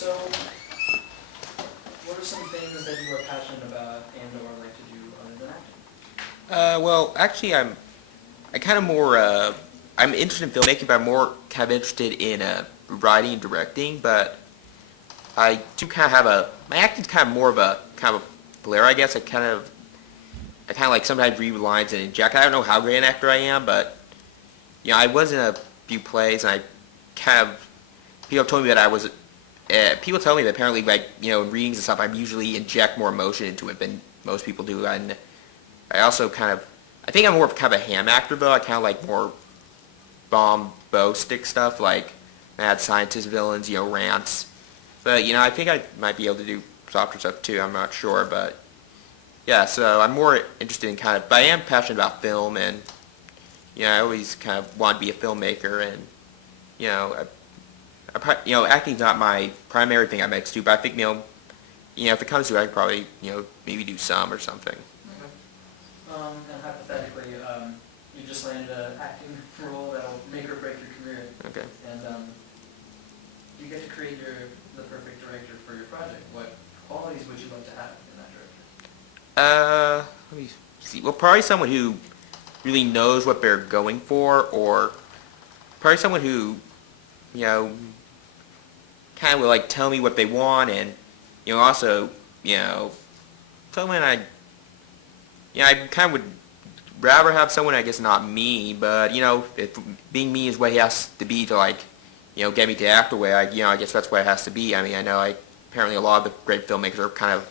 So, what are some things that you are passionate about and or like to do other than acting? Well, actually, I kind of more, I'm interested in filmmaking, but I'm more kind of interested in writing and directing. But I do kind of have my acting's kind of more of a kind of a blur, I guess. I kind of like sometimes read lines and inject. I don't know how great an actor I am, but I was in a few plays, and I kind of people told me that I was. People tell me that apparently, like in readings and stuff, I usually inject more emotion into it than most people do, and I also I think I'm more of kind of a ham actor, though. I kind of like more bombastic stuff, like mad scientist villains, rants. But, I think I might be able to do softer stuff, too. I'm not sure, but, yeah, so I'm more interested in but I am passionate about film, and, I always kind of want to be a filmmaker, and, acting's not my primary thing I'm next to, but I think, if it comes to it, I could probably, maybe do some or something. Okay. And hypothetically, you just landed an acting role that'll make or break your career. Okay. And you get to create the perfect director for your project. What qualities would you like to have in that director? Let me see. Well, probably someone who really knows what they're going for, or probably someone who, kind of will like tell me what they want, and also someone I kind of would rather have someone, I guess, not me, but if being me is what he has to be to get me to act away, I guess that's what it has to be. I mean, I know apparently a lot of the great filmmakers are kind of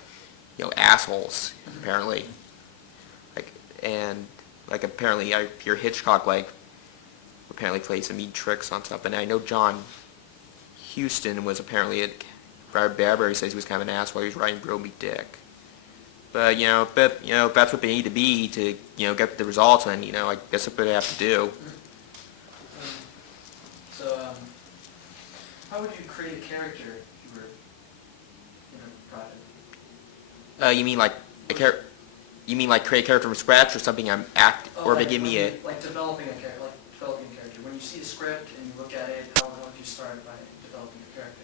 assholes, apparently. Apparently I hear Hitchcock apparently played some mean tricks on stuff, and I know John Huston was apparently Robert Bradbury says he was kind of an asshole. He was writing Bro Me Dick. But if that's what they need to be to get the results, then I guess that's what they have to do. So how would you create a character if you were in a project? You mean like a character? You mean like create a character from scratch, or something or they give me a developing a character, When you see a script and you look at it, how would you start by developing a character?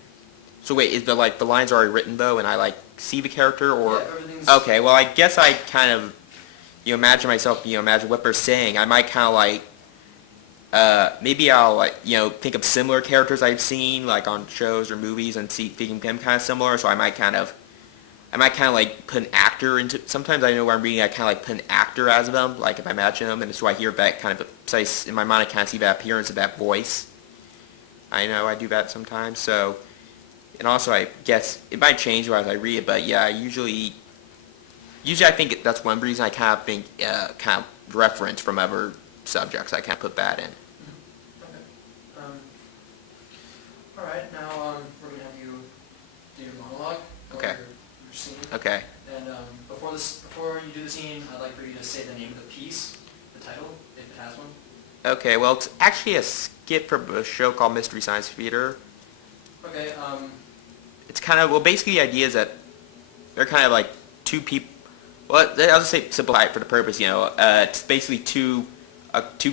So wait, is the lines already written though, and I see the character, or? Yeah, everything's... Okay, well I guess I kind of imagine myself, imagine what they're saying. I might kind of maybe I'll think of similar characters I've seen on shows or movies and thinking them kind of similar. So I might kind of put an actor into. Sometimes I know where I'm reading. I kind of put an actor as them, if I imagine them, and so I hear that kind of. So in my mind, I kind of see that appearance of that voice. I know I do that sometimes. So, and also I guess it might change as I read it, but yeah, usually I think that's one reason I kind of think kind of reference from other subjects. I can't put that in. Okay. All right. Now we're gonna have you do your monologue. Okay. Your scene. Okay. And before you do the scene, I'd like for you to say the name of the piece, the title, if it has one. Okay. Well, it's actually a skit from a show called Mystery Science Theater. Okay. It's kind of basically the idea is that they're kind of two people. Well, I'll just say simplify it for the purpose. It's basically two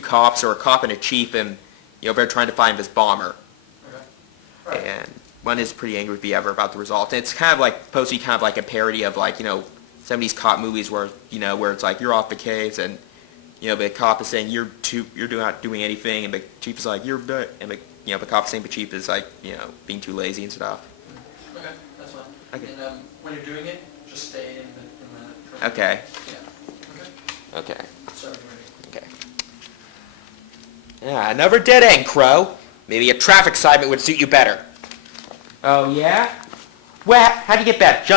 cops, or a cop and a chief, and they're trying to find this bomber. Okay. All right. And one is pretty angry with the other about the result. And it's kind of supposed to be kind of a parody of some of these cop movies where where it's you're off the case, and the cop is saying you're not doing anything, and the chief is you're good, and the cop is saying the chief is being too lazy and stuff. Okay, that's fine. Okay. And when you're doing it, just stay in the. Okay. Yeah. Okay. Sorry, ready. Okay. Yeah, another dead end, Crow. Maybe a traffic assignment would suit you better. Oh yeah? Well, how do you get that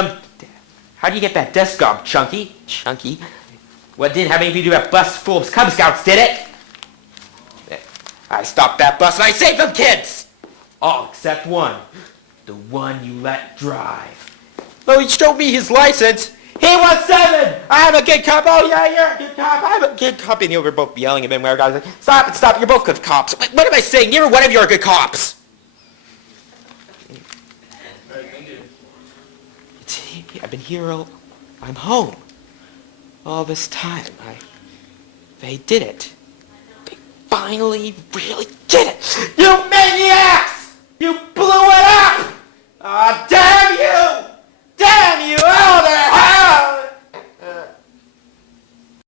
desk job, Chunky? Chunky? Well, it didn't have anything to do with a bus full of Cub Scouts, did it? I stopped that bus and I saved them kids! All except one. The one you let drive. Oh, he showed me his license. He was 7! I'm a good cop. Oh, yeah, you're a good cop. I'm a good cop. And we're both yelling at him. Where guys stop it, stop. You're both good cops. What am I saying? Neither one of you are good cops. Thank you. I've been here I'm home. All this time. They did it. They finally really did it. You maniacs! You blew it up! God damn